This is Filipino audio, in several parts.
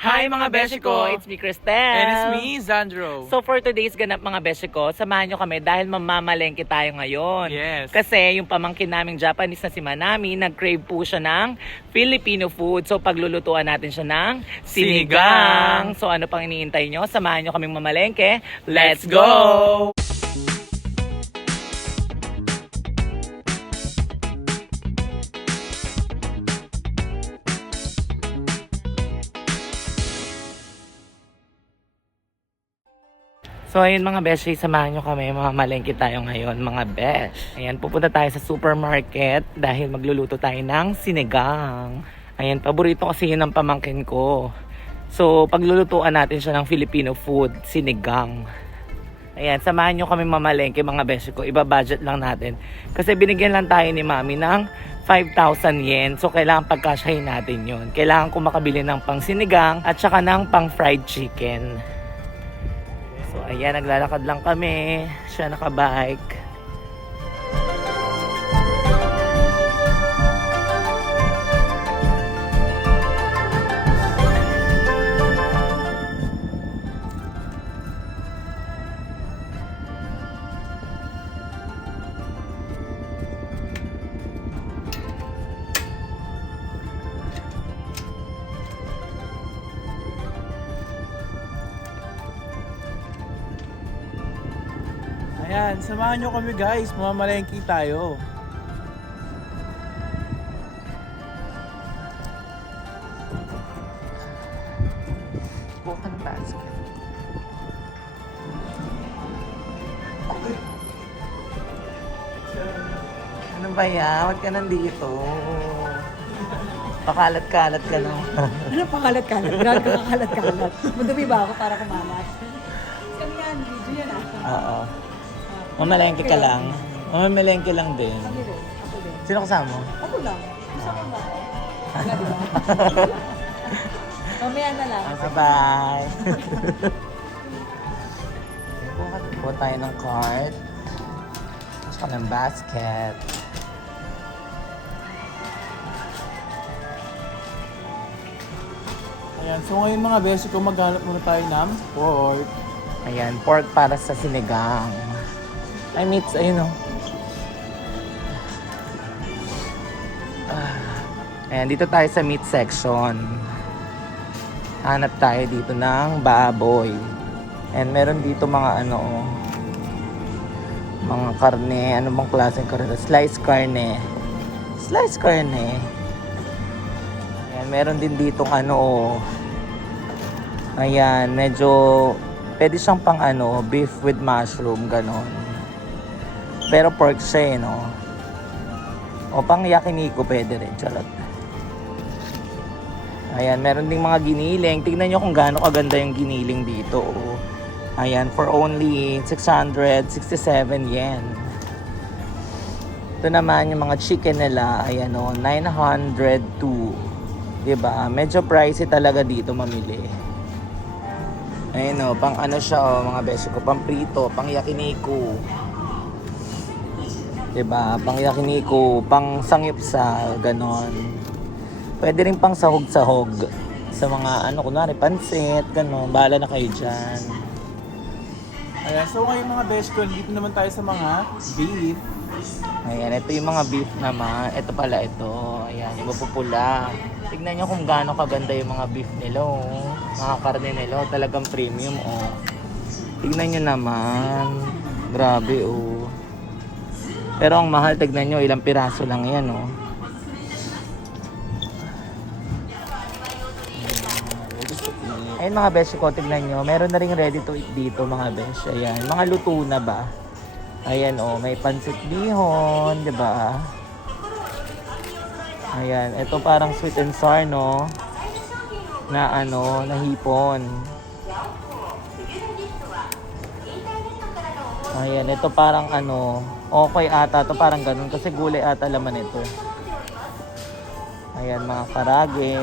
Hi mga beshi ko! It's me, Cristel. And it's me, Zandro. So for today's ganap mga beshi ko, samahan nyo kami dahil mamamalengke tayo ngayon. Yes. Kasi yung pamangkin naming Japanese na si Manami, nag-crave po siya ng Filipino food. So paglulutuan natin siya ng sinigang. So ano pang iniintay nyo? Samahan nyo kaming mamalengke. Let's go! So ayun mga beshi, samahan nyo kami, mamalengke tayo ngayon mga besh. Ayan, pupunta tayo sa supermarket dahil magluluto tayo ng sinigang. Ayan, paborito kasi yun ng pamangkin ko. So paglulutuan natin siya ng Filipino food, sinigang. Ayan, samahan nyo kami mamalengke mga beshi ko, iba-budget lang natin. Kasi binigyan lang tayo ni mami ng 5,000 yen. So kailangan pagkasyahin natin yun. Kailangan ko makabili ng pang sinigang at saka ng pang fried chicken. So ayan, naglalakad lang kami. Siya nakabike. Ayan, samahan nyo kami guys, mamamalengke tayo. Buka ng basket. Ano ba yan? Huwag ka nandito. Pakalat-kalat ka na. Ano pakalat-kalat? Grabe ka kakalat-kalat. Madumi ba ako para kumalat? Kami yan, video yan ah. Oo. Mamalengke ka lang. Mamalengke lang din. Kami rin, ako din. Sino kasama mo? Ako lang. Gusto ko lang. Wala, di ba? Mamaya na lang. Bye-bye. Buka tayo ng card. Tsaka ng basket. Ayan, so ngayon mga beshi ko, maghanap muna tayo ng pork. Ayan, pork para sa sinigang. Ay, meats, ayun o. Ayan, dito tayo sa meat section. Hanap tayo dito ng baboy. And meron dito mga ano, mga karne. Ano bang klaseng karne? Slice karne. Slice karne. Ayan, meron din dito ano, ayan, medyo pwede siyang pang ano, beef with mushroom, ganon. Pero pork siya eh, no? O pang yakiniku pwede rin, charot. Ayan, meron ding mga giniling. Tignan nyo kung gaano kaganda yung giniling dito. Oh. Ayan, for only 667 yen. Ito naman yung mga chicken nila. Ayan o, 902. Diba? Medyo pricey talaga dito mamili. Ayan o, pang ano siya o, mga beshi ko. Pang prito, pang yakiniku. Diba? Pang yakiniku, pang sangyupsal, ganon. Pwede rin pang sahog-sahog sa mga ano, kunwari pansit, ganon. Bahala na kayo dyan. Ayan, so ngayon mga beshi ko, dito naman tayo sa mga beef. Ayan, ito yung mga beef naman. Ito pala ito. Ayan, yung mapupula. Tignan nyo kung gaano kaganda yung mga beef nila, oh. Mga karne nila, talagang premium, oh. Tignan nyo naman. Grabe, oh. Pero ang mahal, tignan nyo, ilang piraso lang yan, oh. Ayun mga besh ko, tignan nyo. Meron na rin ready to eat dito mga besh. Ayan, mga luto na ba? Ayan, oh, may pansit bihon, di ba? Ayan, ito parang sweet and sour, no? Na ano, na hipon. Ayan, ito parang ano, okay ata to, parang ganun kasi gulay ata laman ito. Ayan, mga karage.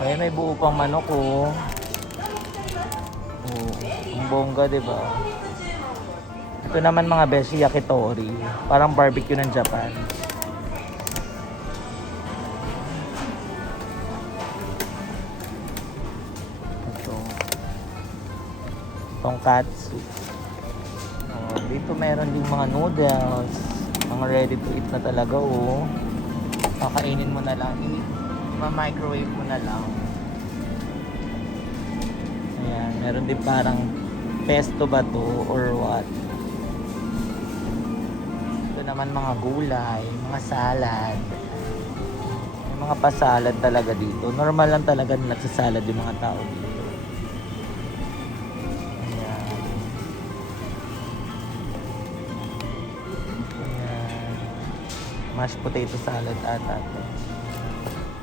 Ayan, may buo pang manok, oh. Oh, ang bongga, diba? Ito naman mga beshi, yakitori. Parang barbecue ng Japan. Tonkatsu. Oh, dito meron din mga noodles. Mga ready to eat na talaga, oh. Kakainin mo na lang. Ma-microwave mo na lang. Ayan, meron din parang pesto ba to or what? Ito naman mga gulay, mga salad. May mga pasalad talaga dito. Normal lang talaga na nagsasalad yung mga tao dito. Ayan. Ayan. Mashed potato salad ata to.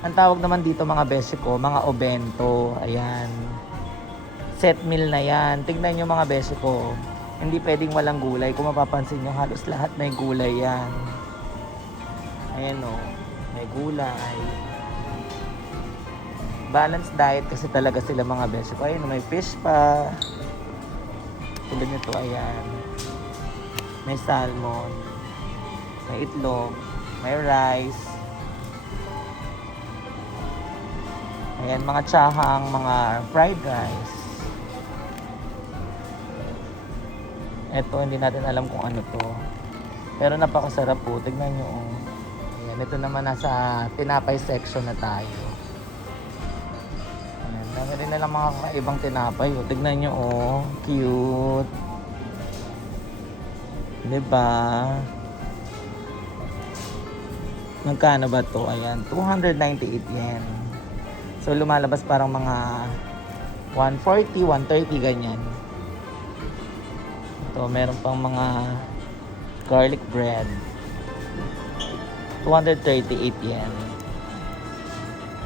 Ang tawag naman dito mga beshi ko, mga obento. Ayan. Set meal na yan. Tignan nyo mga beshi ko. Hindi pwedeng walang gulay. Kung mapapansin nyo, halos lahat may gulay yan. Ayan o. May gulay. Balanced diet kasi talaga sila mga beshi ko. Ayan o, may fish pa. Tulad nyo to, ayan. May salmon. May itlog. May rice. Ayan, mga tsahang, mga fried rice. Ito, hindi natin alam kung ano to. Pero napakasarap po. Tignan nyo. Oh. Ayan, ito naman nasa tinapay section na tayo. Ayan, dami rin na lang mga kakaibang tinapay. Oh. Tignan nyo. Oh. Cute. Diba? Magkano ba to? Ayan, 298 yen. So, lumalabas parang mga 140, 130, ganyan. Ito, meron pang mga garlic bread. 238 yen.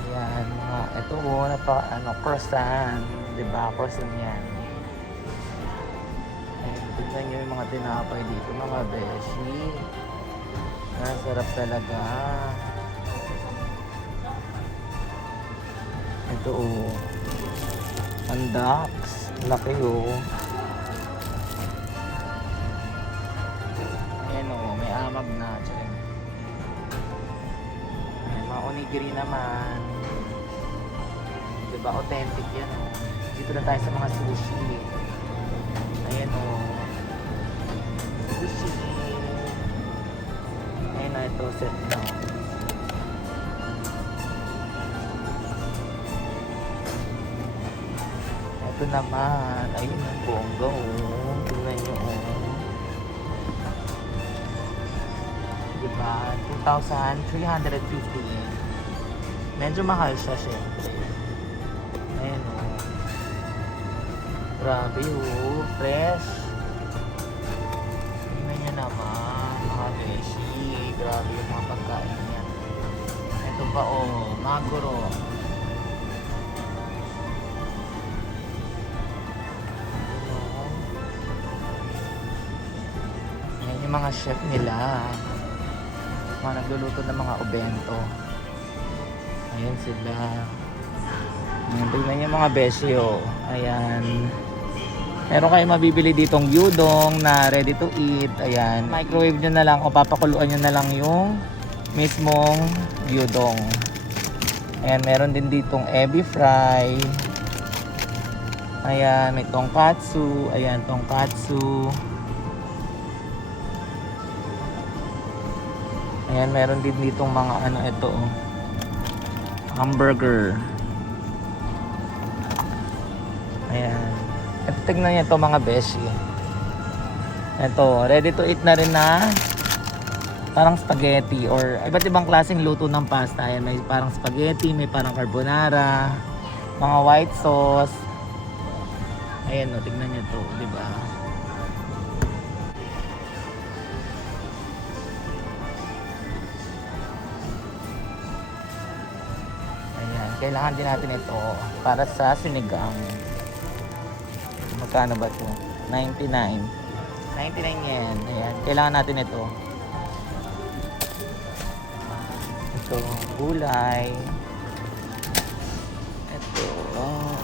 Ayan, mga, ito croissant. Diba? Croissant yan. Ayan, tignan nyo yung mga tinapay dito, mga beshi. Sarap talaga. Ito oh. Ang ducks. Laki oh. Ayan oh. May amag na. Ayan, mga onigiri naman. Diba? Authentic yan oh. Dito na tayo sa mga sushi. Ayan oh. Sushi. Ayan na ito. Set down. Ito naman, ayun ang bongga oh. Tingnan nyo oh. Diba? 2,350 yen. Medyo mahal siya syempre. Ayun oh. Grabe oh. Fresh. Tingnan nyo naman. Mga beshi. Grabe yung mga pagkain niya. Ito pa oh. Maguro. Mga chef nila, mga nagluluto ng mga obento. Ayan sila. Tignan niyo mga beshi oh. Ayan. Meron kayo mabibili ditong gyudong na ready to eat. Ayan. Microwave nyo na lang o papakuluan nyo na lang yung mismong gyudong. Ayan. Meron din ditong ebi fry. Ayan. May tonkatsu. Ayan. Tonkatsu. Ayan, meron din ditong mga ano ito oh. Hamburger. Ayan. Ito, tignan nyo ito mga beshi. Ito, ready to eat na rin na parang spaghetti or iba't ibang klaseng luto ng pasta. Ayan, may parang spaghetti, may parang carbonara, mga white sauce. Ayan o, tignan nyo ito, diba? Kailangan din natin ito para sa sinigang. Magkano ba ito? 99. 99 yen. Ayan. Kailangan natin ito. Ito, gulay. Ito. Oh.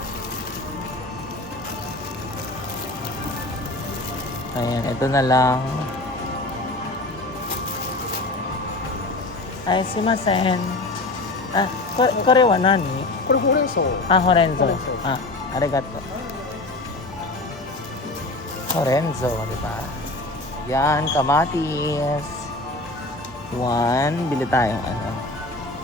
Ayan, ito na lang. Ay, sumasen. Ah, kore wa nani? これほうれん草。Ah, horenzo. Horenzo. Ah, arigato. Lorenzo, di ba? Yan, kamatis. 1, bili tayong ano.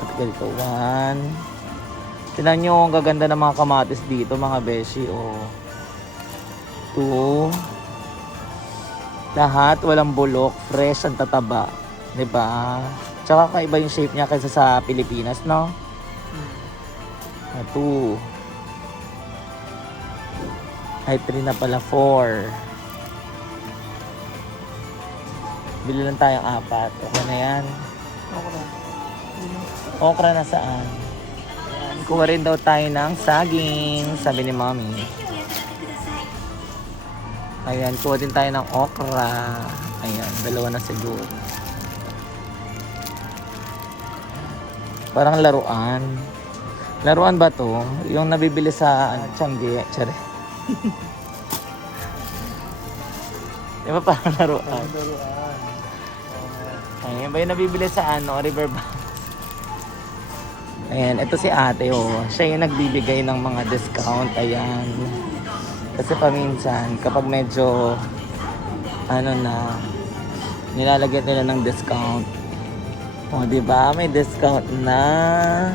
Pati ito, 1. Tingnan nyo, ang gaganda ng mga kamatis dito, mga beshi, oh. 2. Lahat, walang bulok, fresh, ang tataba. Di ba? Tsaka kaiba yung shape niya kaysa sa Pilipinas, no? 2. Ay, 3 na pala, 4. Bili lang tayong 4. Okay na yan. Okra na saan? Ayan, kuha rin daw tayo ng saging, sabi ni Mommy. Ayan, kuha din tayo ng okra. Ayan, 2 na siguro. Parang laruan. Laruan ba to? Yung nabibili sa Tiangge. Tsare. Di ba parang laruan? Ayan, ba yung nabibili sa Riverbank? Ayan, ito si ate, oh. Siya yung nagbibigay ng mga discount. Ayan. Kasi paminsan, kapag medyo, nilalagyan nila ng discount. O, diba? May discount na.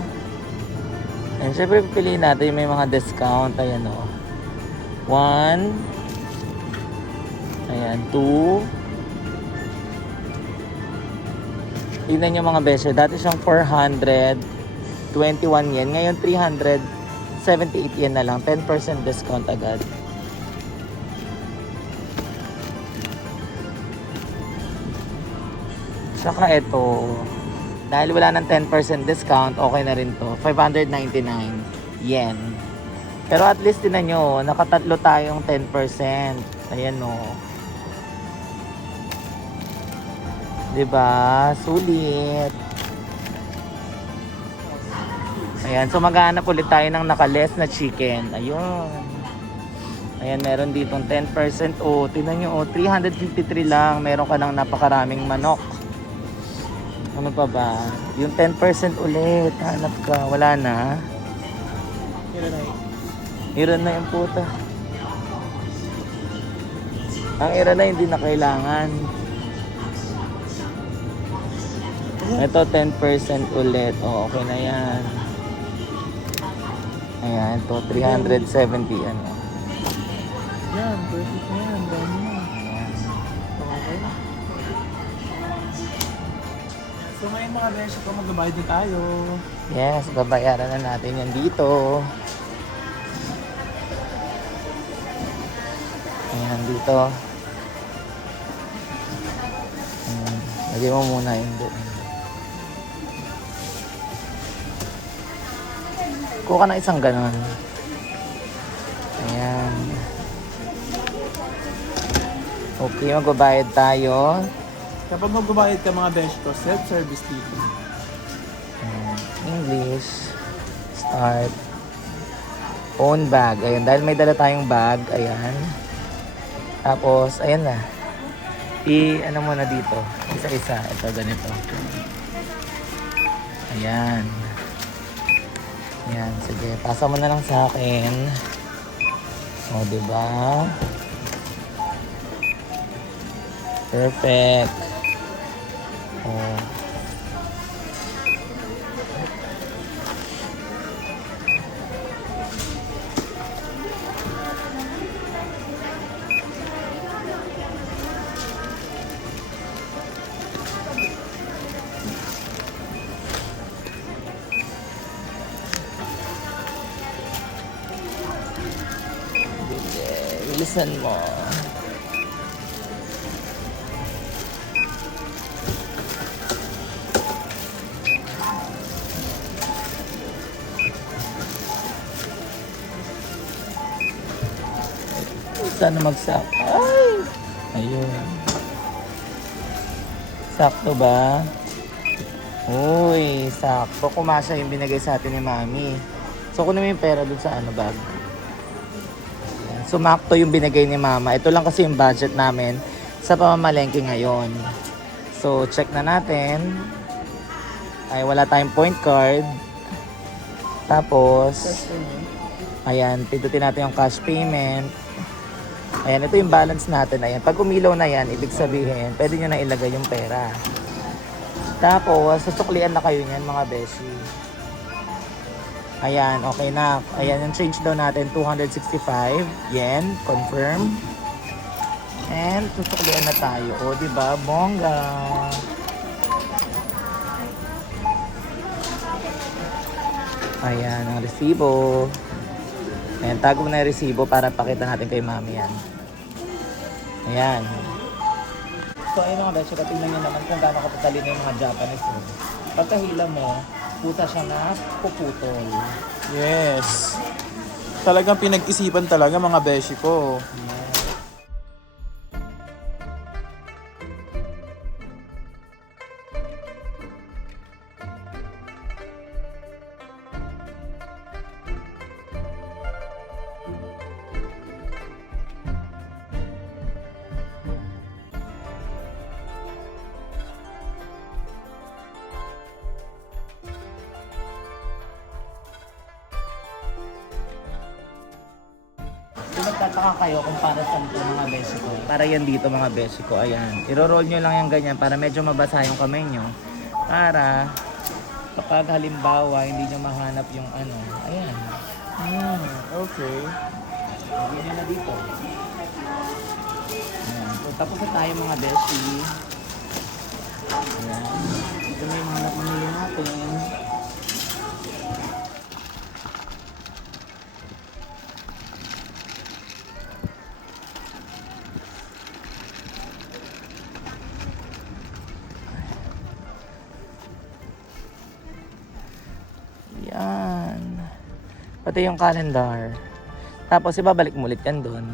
And syempre, pipiliin natin yung may mga discount. Ayan, oh. 1. Ayan, 2. Tignan nyo mga beso. Dati siyang 421 yen. Ngayon 378 yen na lang. 10% discount agad. Saka ito, dahil wala ng 10% discount, okay na rin to. 599 yen. Pero at least tinan nyo, nakatatlo tayong 10%. Ayan o. Diba? Sulit. Ayan, so maghanap ulit tayo ng nakaless na chicken. Ayun. Ayan, meron ditong 10%. O, tinan nyo, 353 lang. Meron ka ng napakaraming manok. Ano pa ba? Yung 10% ulit. Hanap ka. Wala na. Iran na yung puta. Ang iran na hindi na kailangan. Ito 10% ulit. O, okay na yan. Ayan, ito 370 ano. Yan, perfect na yan. Dami na. Okay. So ngayon mga beso ko, magbabayad na tayo. Yes, babayaran na natin yan dito. Ayan, dito. Lagay mo muna yung doon. Kuha ka na isang ganon. Ayan. Okay, magbabayad tayo. Kapag magbabayad ka mga beso ko, self-service dito. English. Start. Own bag. Ayan, dahil may dala tayong bag. Ayan. Tapos, ayan na. Ano muna dito. Isa-isa. Ito, ganito. Ayan. Ayan, sige. Pasa mo na lang sa akin. O, diba? Perfect. O. Bilisan mo. Sana magsak. Ay! Ayun. Sakto ba? Uy, sakto. Kumasa yung binigay sa atin ni Mami. So, kunin mo yung pera dun sa bag. Sumakto yung binigay ni Mama. Ito lang kasi yung budget namin sa pamamalengke ngayon. So, check na natin. Ay, wala tayong point card. Tapos, ayan, pindutin natin yung cash payment. Ayan, ito yung balance natin. Ayan, pag umilaw na yan, ibig sabihin, pwede nyo na ilagay yung pera. Tapos, susuklian na kayo niyan mga beshi. Ayan, okay na. Ayan, yung change daw natin, 265 yen, confirm. And, susuklian na tayo. O, diba? Bongga! Ayan, ang resibo. Ayan, tago mo na yung resibo para pakita natin kay mami yan. Ayan. So, ayun mga beshi, tingnan nyo naman kung gaano kapatalin yung mga Japanese food. Pagkahila mo, puta siya na puputol. Yes. Talagang pinag-isipan talaga mga beshi ko. Kung magtataka kayo kung para saan ito mga beshi ko. Para yan dito mga beshi ko. Ayan. Iro-roll nyo lang yung ganyan para medyo mabasa yung kamay nyo. Para kapag halimbawa hindi nyo mahanap yung ano. Ayan. Okay. Hindi nyo na dito. Ayan. So, tapos na tayo mga beshi. Ayan. Ito na yung hanap nyo natin. Yan. Pati yung calendar. Tapos ibabalik mo ulit yan doon.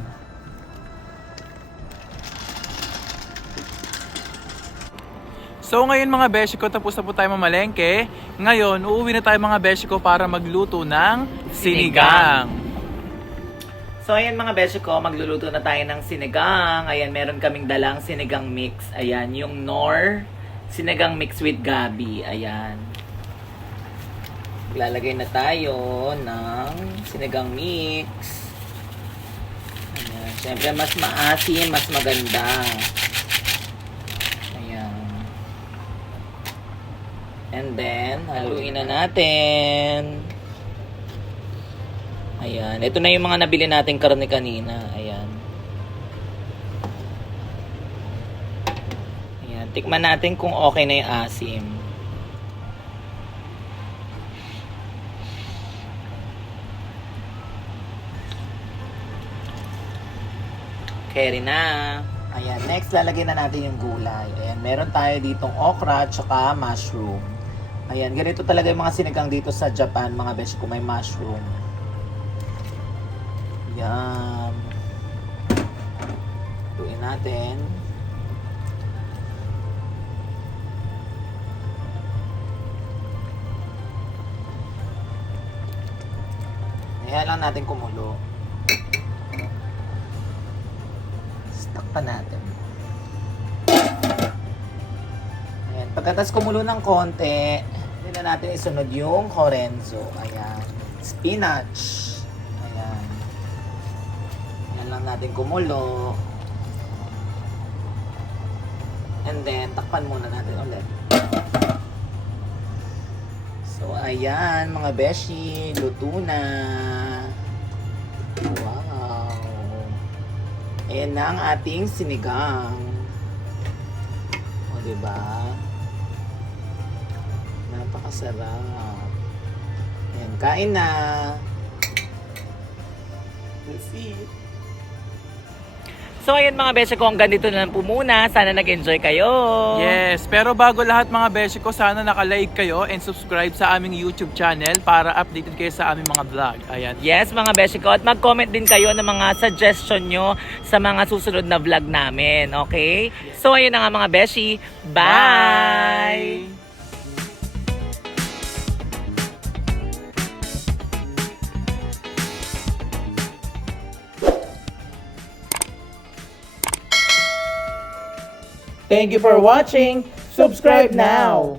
So ngayon mga beshi ko, tapos na po tayo mamalengke. Ngayon, uuwi na tayo mga beshi ko para magluto ng sinigang. So ayan mga beshi ko, magluluto na tayo ng sinigang. Ayan, meron kaming dalang sinigang mix. Ayan, yung Knorr sinigang mix with gabi. Ayan. Lalagay na tayo ng sinigang mix. Ayan. Siyempre, mas maasim, mas maganda. Ayan. And then, haluin na natin. Ayan. Ito na yung mga nabili nating karne kanina. Ayan. Ayan. Tikman natin kung okay na yung asim. Carry na. Ayan, next lalagyan na natin yung gulay. Ayan, meron tayo ditong okra at saka mushroom. Ayan, ganito talaga yung mga sinigang dito sa Japan, mga beshi ko, may mushroom. Ayan. Lutuin natin. Ayan lang natin kumulo. Takpan natin. Ayan. Pagkatas kumulo ng konti, hindi na natin isunod yung horenzo. Ayan. Spinach. Ayan. Ayan lang natin kumulo. And then, takpan muna natin ulit. So, ayan mga beshi. Luto na. Wow. Ayan na ang ating sinigang. O, diba? Napakasarap. Ayan, kain na. Let's see. So, ayan mga beshi ko, hanggang dito na lang po muna. Sana nag-enjoy kayo. Yes, pero bago lahat mga beshi ko, sana naka-like kayo and subscribe sa aming YouTube channel para updated kayo sa aming mga vlog. Ayan. Yes, mga beshi ko. At mag-comment din kayo ng mga suggestion nyo sa mga susunod na vlog namin. Okay? So, ayun na nga mga beshi. Bye! Thank you for watching. Subscribe now!